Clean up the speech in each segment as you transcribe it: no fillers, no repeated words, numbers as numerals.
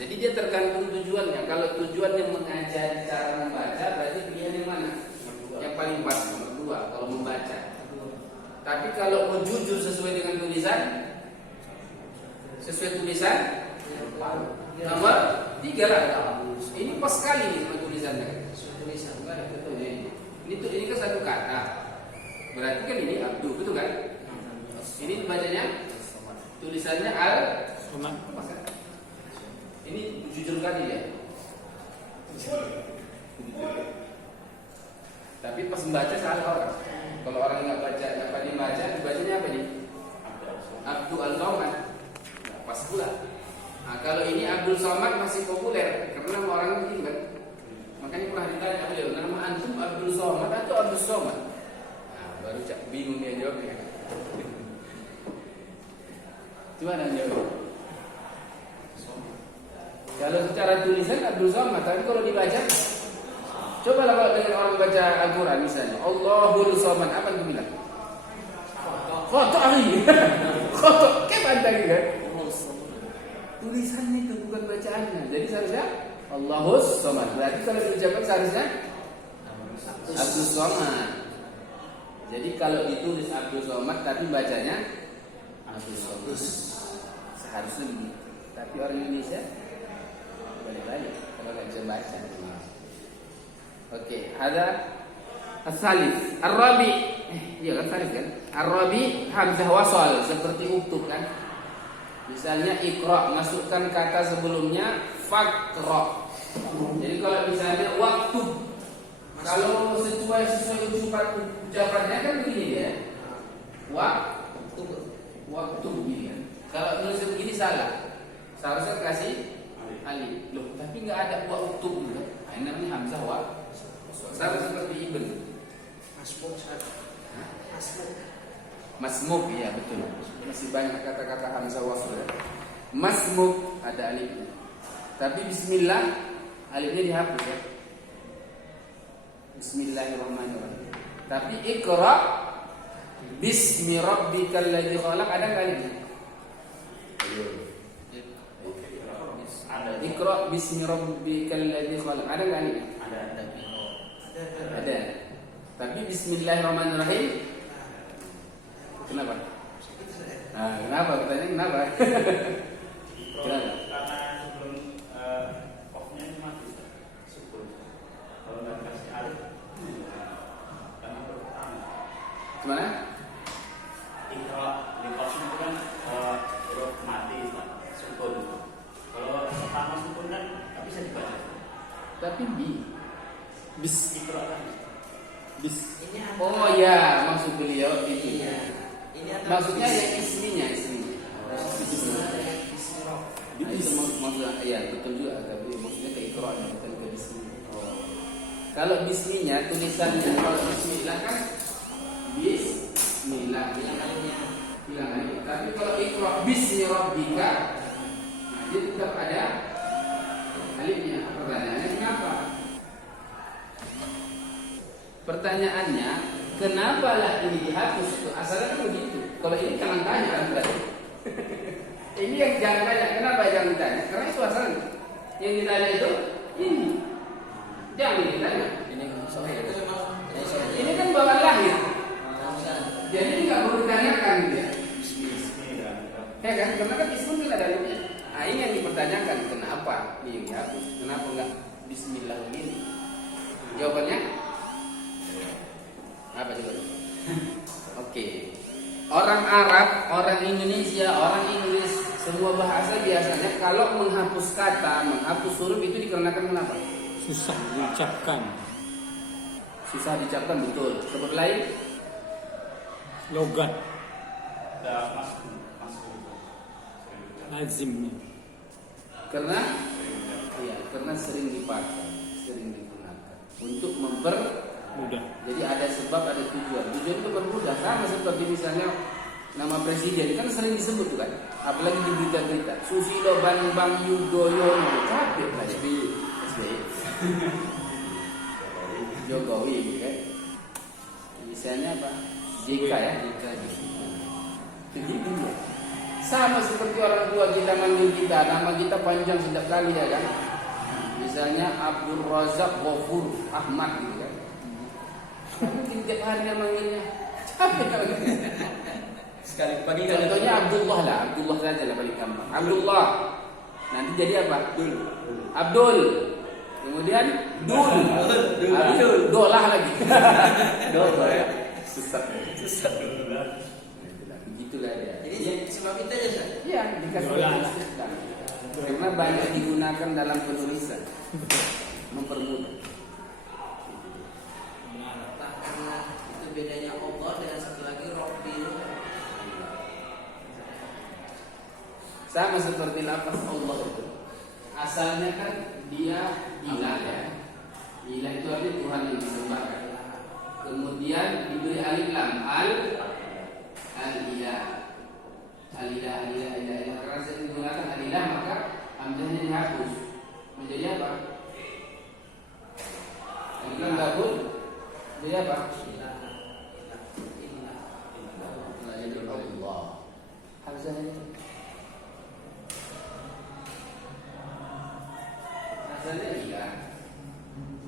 Jadi dia tergantung tujuannya. Kalau tujuannya mengajari cara membaca, berarti pilihan yang mana? Yang paling pas nomor 2 kalau membaca. Tapi kalau mau jujur sesuai dengan tulisan, nomor 3 lah. Ini pas sekali nih sama tulisannya. Tulisan betul ya. Ini kan satu kata. Berarti kan ini abdu, betul kan? Ini bacanya tulisannya al. Ini jujur kali ya. Tapi pas membaca salah orang. Kalau orang nggak baca, nggak pandai baca, dibacanya apa nih? Abdul Al-Somad. Nah, pas pula. Nah, kalau ini Abdul Somad masih populer karena nama orang ini kan. Makanya pernah ditanya beliau, nama antum Abdul Somad atau Abdul Somad? Nah, baru bingung dia jawabnya. Gimana jawab? Kalau secara tulisan Abdul Somad, tapi kalau dibaca, coba lah kalau dengan orang baca Al-Quran misalnya, Allahul Somad, apa yang bilang? Khoto ahli, khoto, kayak pandang kan? Tulisannya itu bukan bacaannya. Jadi seharusnya Allahus Somad. Berarti kalau diucapkan seharusnya Abdul Somad. Jadi kalau ditulis Abdul Somad tapi bacanya Abdul Somad, seharusnya begitu. Tapi orang Indonesia balik-balik kalau nggak bisa baca. Oke, ada as-salis, ar-rabi. Iya kan salis kan? Ar-rabi hamzah wasal seperti uktub kan? Misalnya iqra, masukkan kata sebelumnya faqra. Jadi kalau misalnya waktu, kalau sesuai ucapannya kan begini ya. Waktu begini kan. Kalau tulis begini salah. Seharusnya kasih alif. Loh, tapi nggak ada waktu gitu. Nah, ini namanya hamzah wa. Sama seperti ibn. Masmuk, iya betul. Masih banyak kata-kata hamzah wasl. Masmuk ada alifnya. Tapi bismillah alifnya dihapus ya. Bismillahirrahmanirrahim. Tapi iqra bismi rabbikal ladzi khalaq ada enggak alifnya? Ada. Iqra bismi rabbikal ladzi khalaq ada enggak alifnya? Ada. Tapi bismillahirrahmanirrahim. Kenapa? Nah, kenapa? Pertanyaan kenapa? Kenapa? Karena sebelum off-nya ini mati sukun. Kalau nggak dikasih alif, karena pertama. Gimana? Ikra di off-nya itu kan huruf mati sukun. Kalau pertama sukun kan nggak bisa dibaca. Tapi bis Ikra kan. bis. Oh ya, maksud beliau itu. Maksudnya yang isminya. Itu maksudnya ya betul juga, tapi maksudnya ke Iqra bukan ke bismi. Kalau bisminya tulisannya kalau bismillah kan bismillah bilang. Tapi kalau Iqra bismi rabbika, nah dia tetap ada alifnya. Pertanyaannya kenapa? Pertanyaannya, kenapa lah ini dihapus? Asalnya kan begitu. Kalau ini jangan tanya kan berarti. Ini yang jangan tanya. Kenapa jangan tanya? Karena itu asalnya. Yang ditanya itu ini. Jangan ditanya. Ini kan bawaan lahir. Jadi nggak perlu ditanyakan dia. Ya kan? Karena kan ismun tidak ada alifnya. Nah ini yang dipertanyakan. Kenapa ini dihapus? Kenapa nggak Bismillah begini? Jawabannya apa juga? Oke. Orang Arab, orang Indonesia, orang Inggris, semua bahasa biasanya kalau menghapus kata, menghapus huruf itu dikarenakan kenapa? Susah diucapkan. Susah diucapkan, betul. Sebab lain Logat Ada masuk. lazimnya. karena sering dipakai, sering digunakan untuk Mudah. Jadi ada sebab, ada tujuan. Tujuan itu bermudah, sama seperti misalnya nama presiden kan sering disebut tuh kan, apalagi di berita-berita. Susilo Bambang Yudhoyono, capek lah SBY. Jokowi, kan? Misalnya apa? JK ya, JK. Jadi dia Sama seperti orang tua kita manggil kita, nama kita panjang setiap kali ya kan. Misalnya Abdul Razak Ghafur Ahmad gitu kan. Tapi tiap hari dia manggilnya capek. Sekali pagi Contohnya Abdullah lah, Abdullah saja lah paling gampang. Abdullah. Nanti jadi apa? Abdul. Kemudian Dul. Abdul. Dolah lagi. Dolah. Susah. Begitulah dia. Jadi sebab itu aja Ustaz. Iya, dikasih istilah. Karena banyak digunakan dalam penulisan. Mempermudah. Nah, karena itu bedanya Allah dengan satu lagi Rabbi. Sama seperti lafaz Allah itu. Asalnya kan dia ilah ya. Ilah itu artinya Tuhan yang disembah. Kemudian diberi alif lam al-ilah. Al-ilah. Karena saya menggunakan al-ilah maka hamzahnya dihapus. Menjadi apa? Alif lam gabung. Jadi apa? Jadi Allah. Hamzahnya itu. Asalnya ilah.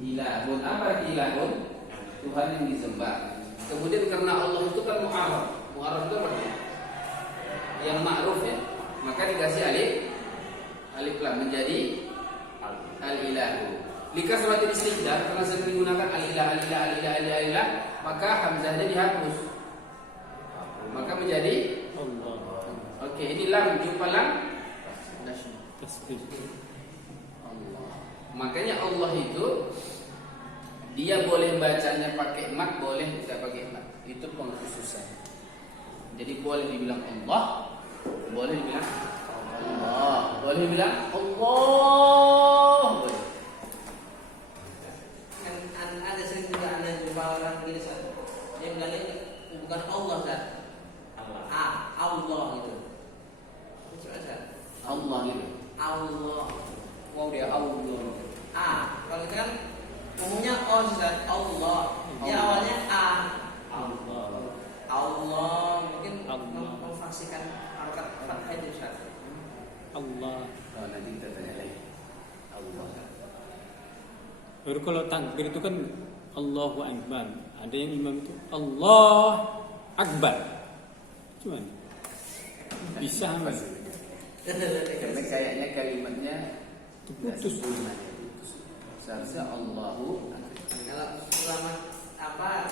Ilahun. Apa arti ilahun? Tuhan yang disembah. Kemudian karena Allah itu kan mu'arraf. Mu'arraf itu apa? Yang ma'ruf ya. Maka dikasih alif lam menjadi al-ilahu. Likasratil istiqdar karena sering digunakan al-ilah, maka hamzahnya dihapus. Maka menjadi Allah. Oke, ini lam, jumpa lam Tasbih. Allah. Makanya Allah itu dia boleh bacanya pakai mat, boleh tidak pakai mat. Itu pengkhususan. Jadi boleh dibilang Allah, boleh dibilang Allah, boleh dibilang Allah, boleh. Kan ada sering juga anda jumpa orang begini Ustaz. Dia bilangnya bukan Allah Ustaz. Allah gitu. Coba Ustaz. Allah gitu. Allah. Wow dia Allah. Kalau kan umumnya Ustaz Allah. Dia awalnya Allah mungkin memfasihkan harokat fathah itu Ustaz. Allah. Oh, nanti kita tanya lagi. Allah. Baru kalau takbir itu kan Allahu Akbar. Ada yang imam itu Allah Akbar. Cuman bisa mas. Karena kayaknya kalimatnya Putus. Seharusnya Allahu. Kalau ulama apa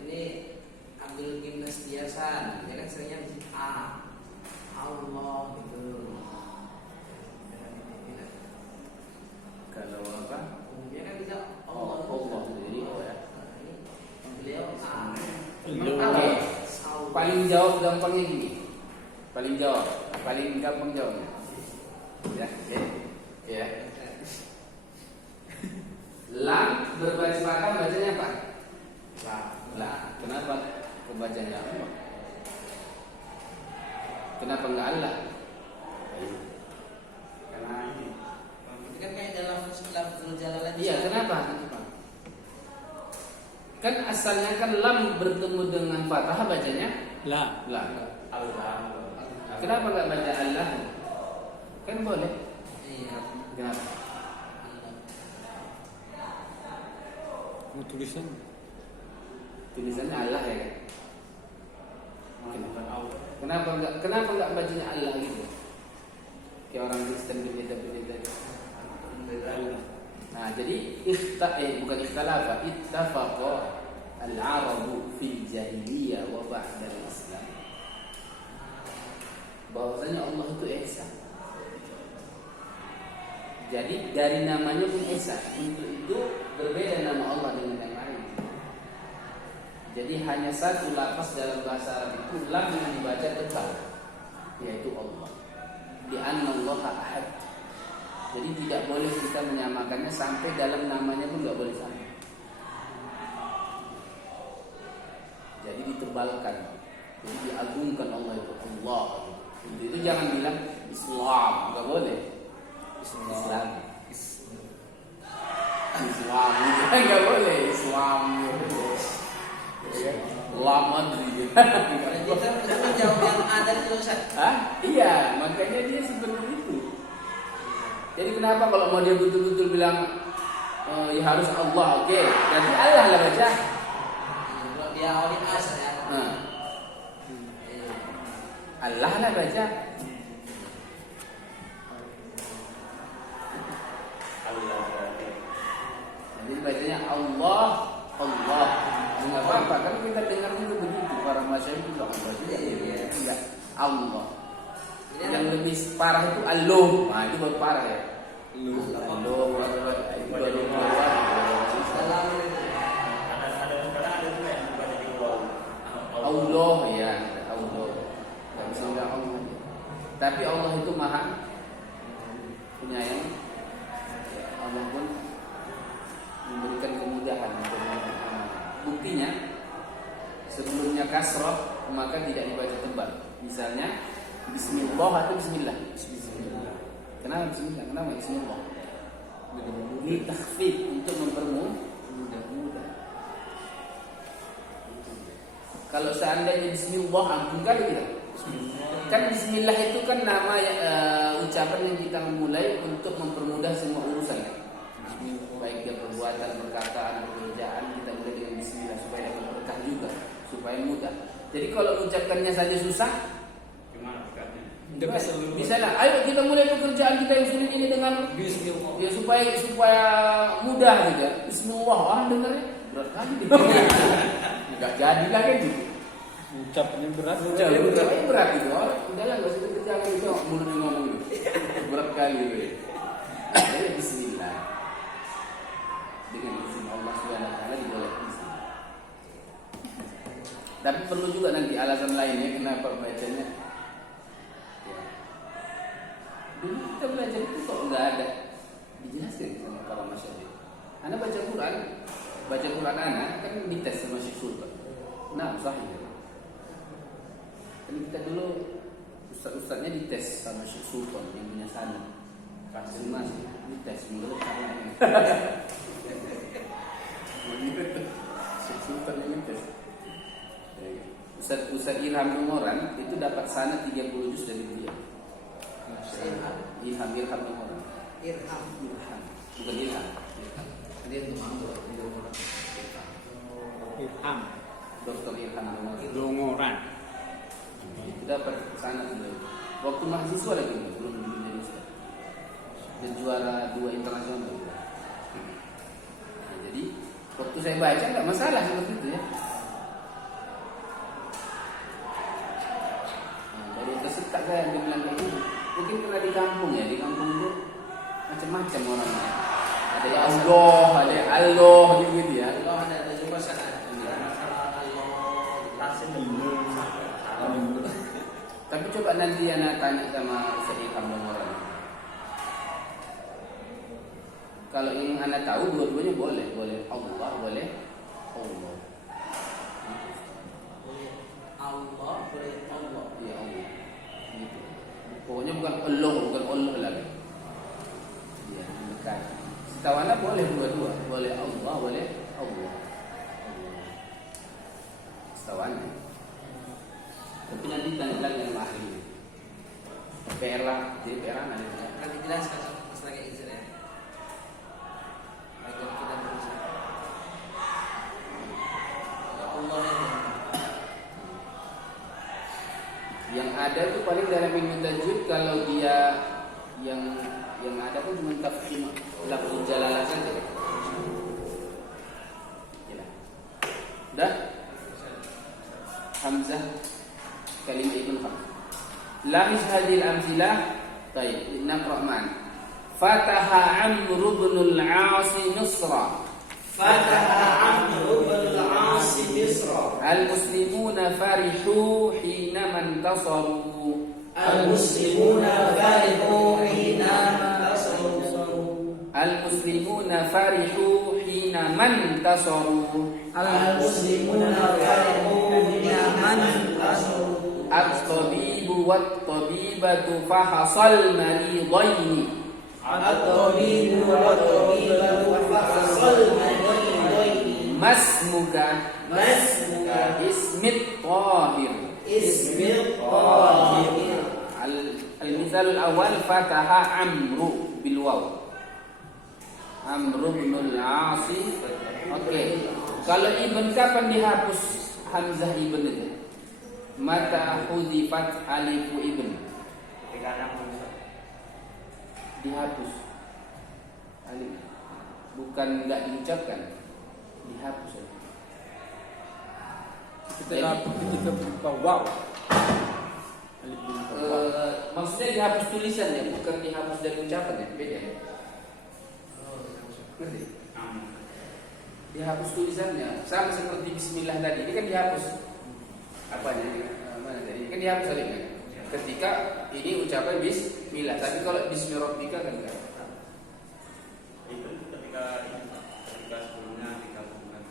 ini Abdul Gimnas Biasan, dia kan seringnya di Allah gitu. Kalau apa? Dia kan bisa Allah jadi ya. Beliau Oke. Paling jawab gampangnya gini. Paling gampang jawabnya. Ya, oke. Ya. Lam berbaris patah bacanya apa? La. Kenapa pembacanya Allah? Kenapa enggak Allah? karena ini kan kayak dalam lafzul jalalah. Iya, kenapa? Kan asalnya kan lam bertemu dengan fathah bacanya La. Allah. Kenapa enggak baca Allah? Kan boleh. Iya. Kenapa? Mau tulisan? Tulisannya Allah ya kan? Kenapa enggak bacanya Allah gitu? Kayak orang Kristen pendeta. Nah, jadi bukan ikhtalafa, ittafaqa al-arabu fil jahiliyah wa ba'da al-islam. Bahwasanya Allah itu Esa. Jadi dari namanya pun Esa. Untuk itu berbeda nama Allah dengan yang lain. Jadi hanya satu lafaz dalam bahasa Arab itu lam yang dibaca tetap, yaitu Allah. Di anna Allah ahad. Jadi tidak boleh kita menyamakannya sampai dalam namanya pun tidak boleh sama. Jadi ditebalkan. Jadi diagungkan Allah itu Allah. Itu jangan bilang Islam, nggak boleh. Islam. Nggak boleh Islam. lama gitu. Kita menjawab yang ada itu Ustaz. Iya, makanya dia seperti itu. Jadi kenapa kalau mau dia betul-betul bilang ya harus Allah, oke. Jadi Allah lah baca. Kalau dia awalin asal ya. Allah lah baca. Allah berarti. Jadi bacanya Allah, Allah. Enggak apa-apa, kan kita dengar itu begitu. Para masyayikh itu enggak Allah juga. Enggak Allah. Yang lebih parah itu Allah. Nah, itu baru parah ya. Allah, itu baru parah. Ada juga yang baca di wow. Allah ya, Allah. Enggak bisa bilang Allah. Tapi Allah itu Maha Penyayang. Allah pun memberikan kemudahan untuk mengamalkan. Buktinya sebelumnya kasroh maka tidak dibaca tebal. Misalnya Bismillah atau Bismillah. Bismillah. Kenapa Bismillah? Kenapa Bismillah? Ini takhfif untuk mempermudah. Kalau seandainya Bismillah ampun kali tidak? Kan Bismillah itu kan nama ucapan yang kita mulai untuk mempermudah semua urusan. Baik dia perbuatan, perkataan, pekerjaan, kita mulai dengan Bismillah supaya dapat berkah juga, supaya mudah. Jadi kalau ucapkannya saja susah, Gimana berkatnya? misalnya, ayo kita mulai pekerjaan kita yang sulit ini dengan Bismillah, ya supaya mudah gitu. Bismillah, orang dengarnya berat kali gitu. Enggak jadi lagi gitu. Ucapannya berat. Ucapnya berat gitu. Udahlah enggak usah kerja gitu, mulutnya ngomong gitu. Berat kali gitu. Jadi Bismillah. Dengan izin Allah Subhanahu wa taala dibolehkan. Tapi perlu juga nanti alasan lainnya kenapa bacanya. Ya. Dulu kita belajar itu kok enggak ada dijelaskan sama para masyayikh. Anda baca Quran anak kan dites sama Syekh Sultan. Nah, sahih. Kan kita dulu ustaz-ustaznya dites sama Syekh Sultan yang punya sanad. Kasih Mas dites menurut saya. Syekh Sultan yang dites. Ustaz Ilham Numoran itu dapat sanad 30 juz dari dia. Ilham Numoran. Irham. Bukan Ilham. Dia untuk mampu. Ilham. Dr. Ilham Numoran. Dongoran. Itu dapat sanad dulu. Waktu mahasiswa lagi belum jadi ustaz. Dan juara 2 internasional. Nah, jadi waktu saya baca nggak masalah seperti itu ya. Dari tersetak saya dia bilang kayak gitu. Mungkin karena di kampung itu macam-macam orangnya. Ada yang Allah, ada yang Allah gitu ya. Allah ada juga sana. Masalah Allah tasin Tapi coba nanti anak tanya sama Ustaz Ilham orang. Kalau yang anak tahu dua-duanya boleh Allah, boleh Allah. Allah boleh Allah. Ya Allah. Gitu. Pokoknya bukan Allah lagi. Ya, dekat. Setahu anak boleh dua-dua, boleh Allah, boleh Allah. Setahu anak. Tapi nanti tanya lagi yang ahli. Jadi PR ada juga. Akan dijelaskan setelah kayak gitu ya. Agar kita berusaha. Allah ini. Yang ada tuh paling dalam ilmu tajwid kalau dia yang ada pun cuma tafsir lafzul jalalah saja. Ya. Dah? Hamzah kalimah ibn Khalaf. Lamis hadil amzilah. Baik, naqra man. Fataha Amr bin al-As Misra. Fataha Amr bin al-As Misra. Al-muslimuna farihu hina man tasaru. Al-muslimuna farihu hina man tasaru. Al-muslimuna farihu hina man tasaru. Al-muslimuna farihu hina man tasaru. At-tabibu wat-tabibatu fahasal maridaini. At-tabibu wat-tabibatu fahasal maridaini. Masmuka Masmuka ismu ismit tahir. Ismil Qahir. Al-misal al-awwal fataha Amru bil waw. Amru bin al-Asi. Oke. Kalau ibn kapan dihapus hamzah ibn itu? Mata huzifat alifu ibn. Ketika ada manusia. Dihapus. Alif. Bukan enggak diucapkan. Dihapus aja. Kita buka wow. Alif bin wow. Maksudnya dihapus tulisan ya, bukan dihapus dari ucapan ya, beda ya. Ngerti? Dihapus tulisannya, sama seperti Bismillah tadi. Ini kan dihapus. Apanya? Mana tadi? Ini kan dihapus tadi kan. Ketika ini ucapan Bismillah, tapi kalau Bismillahirrahmanirrahim kan enggak. Itu ketika sebelumnya digabungkan.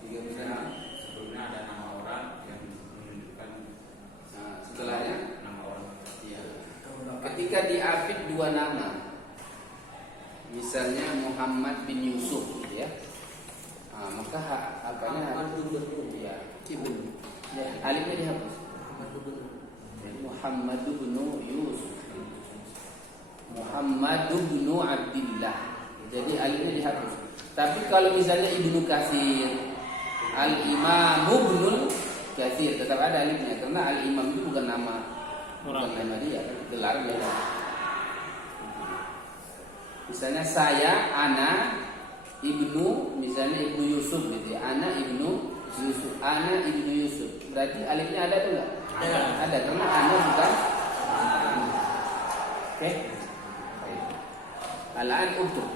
Tiga misalnya. Sebelumnya ada nama orang yang menunjukkan Setelahnya nama orang. ya. Ketika diapit dua nama, misalnya Muhammad bin Yusuf gitu ya, maka apanya ya ibn ya, alifnya dihapus. Muhammad bin Yusuf, Muhammad bin Abdillah, jadi alifnya dihapus. Tapi kalau misalnya Ibnu Katsir, Al-Imam Ibnu Katsir, tetap ada alifnya karena Al-Imam itu bukan nama bukan nama dia, kan gelarnya. Misalnya saya, ana, ibnu, misalnya ibnu Yusuf gitu ya. Ana ibnu Yusuf, ana ibnu Yusuf. Berarti alifnya ada tuh enggak? Ada karena ana bukan. Oke. Al-an uktub.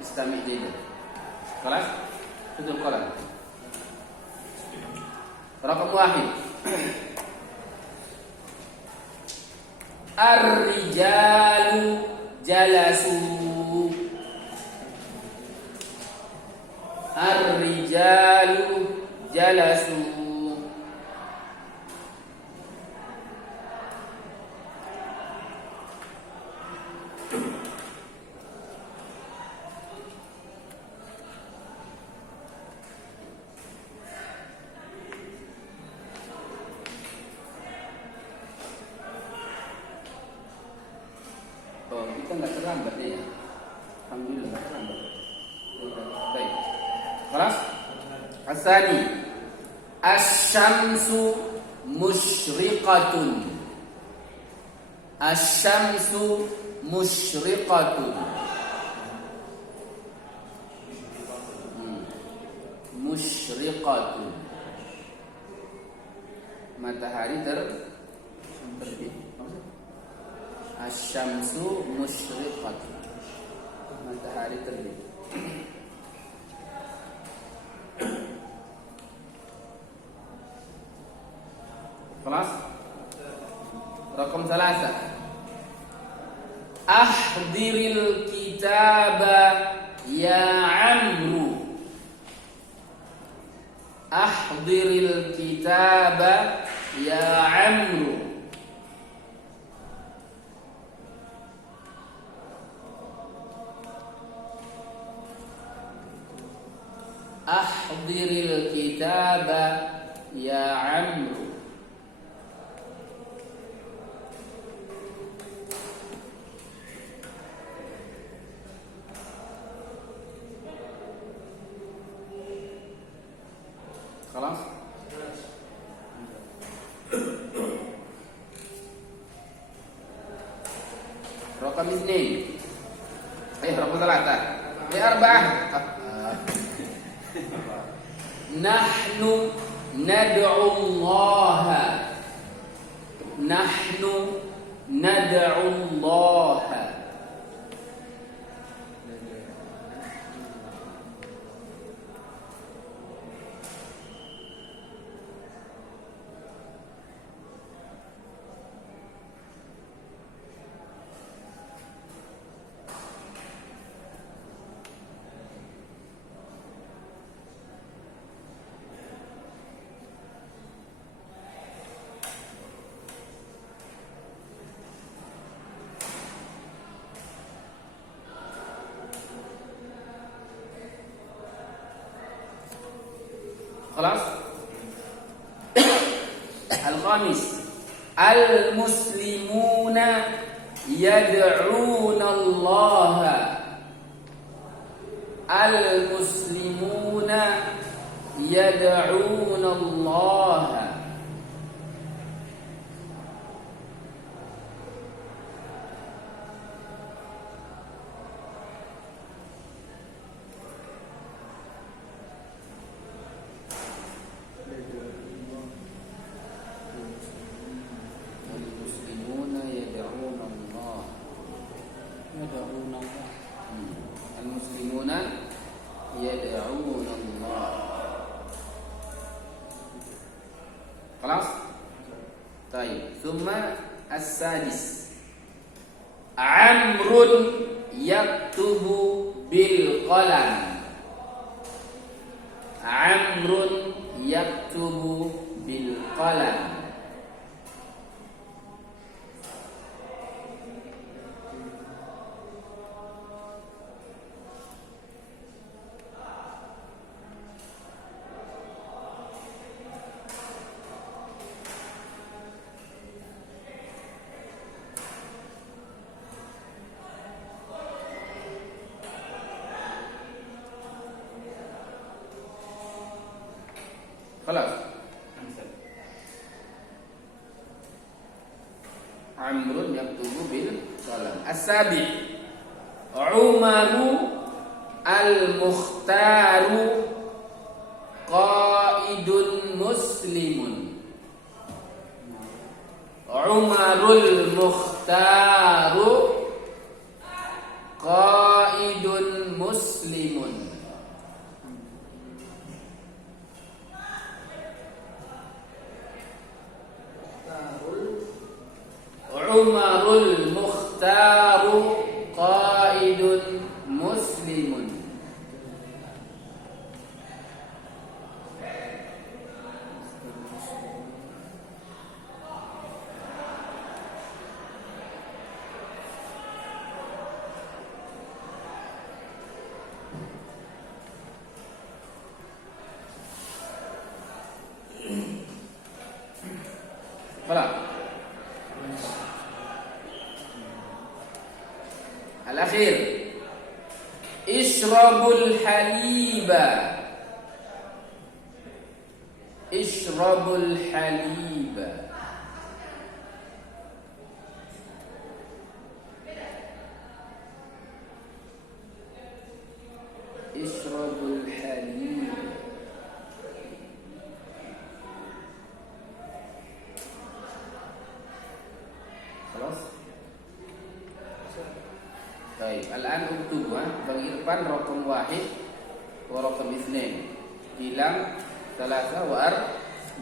Istami' jaydan. Kelas? Tutup kolam. Raqam wahid. Ar-rijalu jalasu. Ar-rijalu jalasu. Oh, kita nggak terlambat ya. Alhamdulillah nggak terlambat. Baik. Kelas? Asani. Asy-syamsu musyriqatun. Asy-syamsu musyriqatun. Musyriqatun. Matahari terbit. Asy-syamsu musyriqatun. Matahari terbit. Kelas? Raqam 3. Ahdiril kitaba ya Amru. Ahdiril kitaba ya Amru. Ahdiril kitaba ya Amru. خلاص رقم 2 رقم 3 4 نحن ندعو الله نحن ندعو الله خلاص Al-khamis, al-muslimuna yad'una Allah. Al-muslimuna yad'una Allah. Al-muslimuna yad'una Allah. Yad'una Allah. Al-muslimuna yad'una Allah. Kelas? Baik. Thumma as-sadis. Amrun yaktubu bil qalam. Amrun yaktubu bil qalam. خلاص Amrun yaktubu bil qalam. As-sabi Umaru al-Mukhtaru qaidun muslimun. Umarul Mukhtaru qaidun muslimun. Umarul Mukhtaru qaidun muslimun. Baik. Al-akhir Ishrabul haliba. Ishrabul haliba. Ishrabul haliba. Kelas? Baik, al-an uktub bagi Irfan raqam wahid wa raqam itsnain. Hilang salasa wa